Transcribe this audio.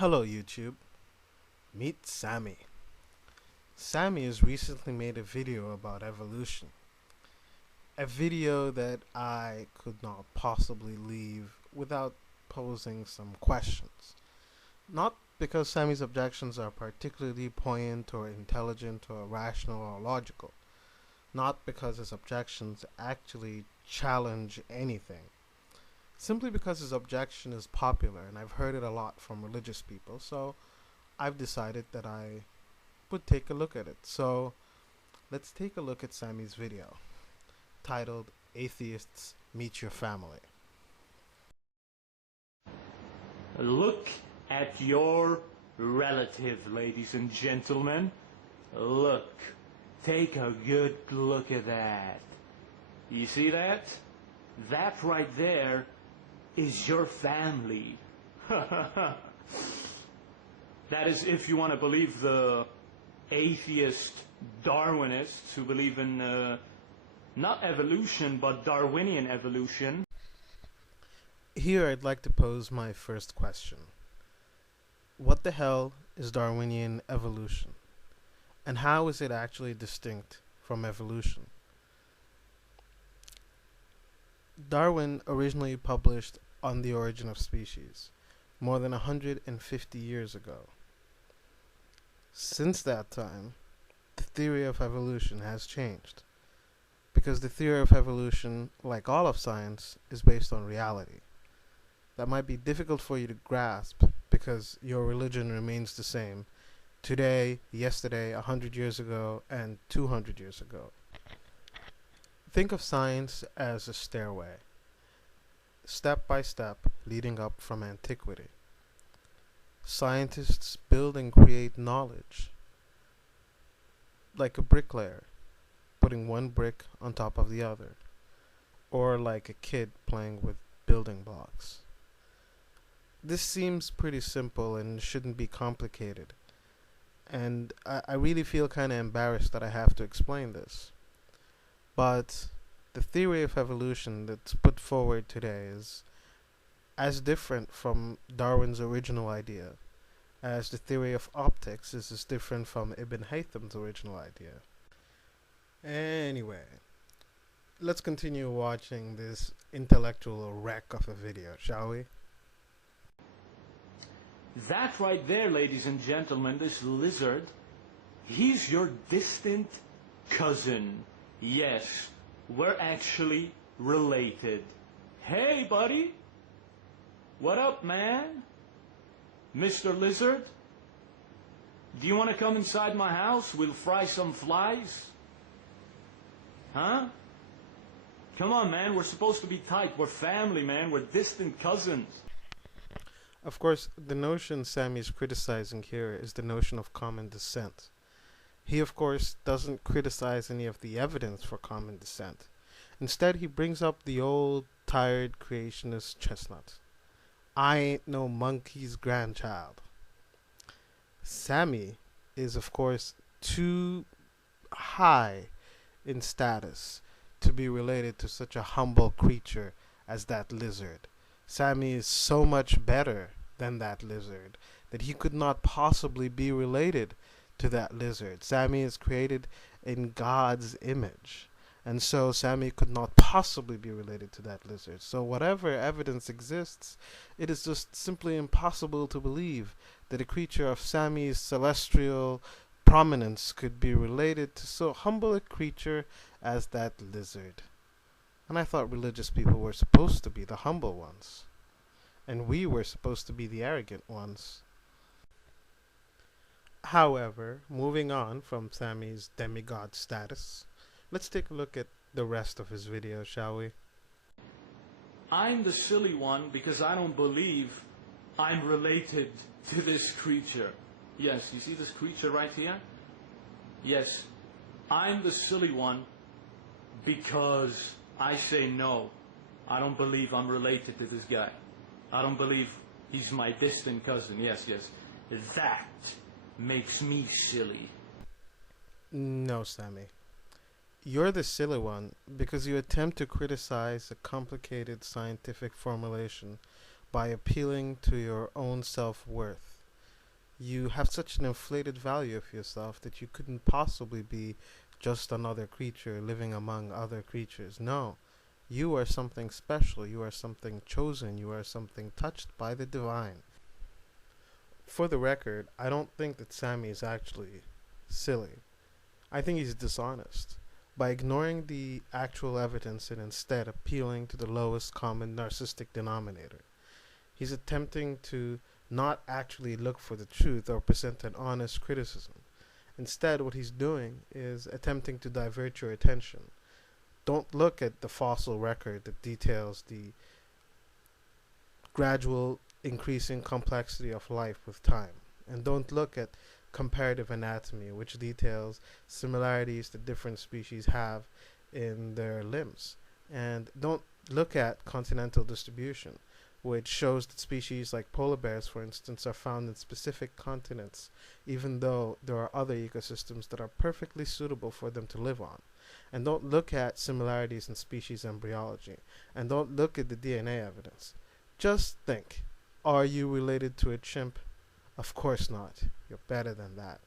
Hello YouTube, meet Sami. Sami has recently made a video about evolution. A video that I could not possibly leave without posing some questions. Not because Sami's objections are particularly poignant or intelligent or rational or logical. Not because his objections actually challenge anything. Simply because his objection is popular and I've heard it a lot from religious people, so I've decided that I would take a look at it. So let's take a look at Sami's video titled Atheists Meet Your Family. Look at your relative, ladies and gentlemen. Look. Take a good look at that. You see that? That right there is your family. That is if you want to believe the atheist Darwinists who believe in not evolution but Darwinian evolution. Here I'd like to pose my first question. What the hell is Darwinian evolution? And how is it actually distinct from evolution? Darwin originally published On the Origin of Species more than 150 years ago. Since that time, the theory of evolution has changed, because the theory of evolution, like all of science, is based on reality. That might be difficult for you to grasp because your religion remains the same today, yesterday, 100 years ago, and 200 years ago. Think of science as a stairway, step by step leading up from antiquity. Scientists build and create knowledge, like a bricklayer, putting one brick on top of the other, or like a kid playing with building blocks. This seems pretty simple and shouldn't be complicated, and I really feel kind of embarrassed that I have to explain this. But the theory of evolution that's put forward today is as different from Darwin's original idea as the theory of optics is as different from Ibn Haytham's original idea. Anyway, let's continue watching this intellectual wreck of a video, shall we? That right there, ladies and gentlemen, this lizard, he's your distant cousin. Yes, we're actually related. Hey, buddy. What up, man? Mr. Lizard? Do you want to come inside my house? We'll fry some flies. Huh? Come on, man. We're supposed to be tight. We're family, man. We're distant cousins. Of course, the notion Sami is criticizing here is the notion of common descent. He, of course, doesn't criticize any of the evidence for common descent. Instead, he brings up the old, tired creationist chestnut. I ain't no monkey's grandchild. Sami is, of course, too high in status to be related to such a humble creature as that lizard. Sami is so much better than that lizard that he could not possibly be related to that lizard. Sami is created in God's image, and so Sami could not possibly be related to that lizard. So whatever evidence exists, it is just simply impossible to believe that a creature of Sami's celestial prominence could be related to so humble a creature as that lizard. And I thought religious people were supposed to be the humble ones, and we were supposed to be the arrogant ones. However, moving on from Sami's demigod status, let's take a look at the rest of his video, shall we? I'm the silly one because I don't believe I'm related to this creature. Yes, you see this creature right here? Yes, I'm the silly one because I say no. I don't believe I'm related to this guy. I don't believe he's my distant cousin. Yes, yes. That makes me silly. No, Sami. You're the silly one because you attempt to criticize a complicated scientific formulation by appealing to your own self-worth. You have such an inflated value of yourself that you couldn't possibly be just another creature living among other creatures. No, you are something special. You are something chosen. You are something touched by the divine. For the record, I don't think that Sami is actually silly. I think he's dishonest. By ignoring the actual evidence and instead appealing to the lowest common narcissistic denominator, he's attempting to not actually look for the truth or present an honest criticism. Instead, what he's doing is attempting to divert your attention. Don't look at the fossil record that details the gradual increasing complexity of life with time. And don't look at comparative anatomy, which details similarities that different species have in their limbs. And don't look at continental distribution, which shows that species like polar bears, for instance, are found in specific continents, even though there are other ecosystems that are perfectly suitable for them to live on. And don't look at similarities in species embryology. And don't look at the DNA evidence. Just think, are you related to a chimp? Of course not. You're better than that.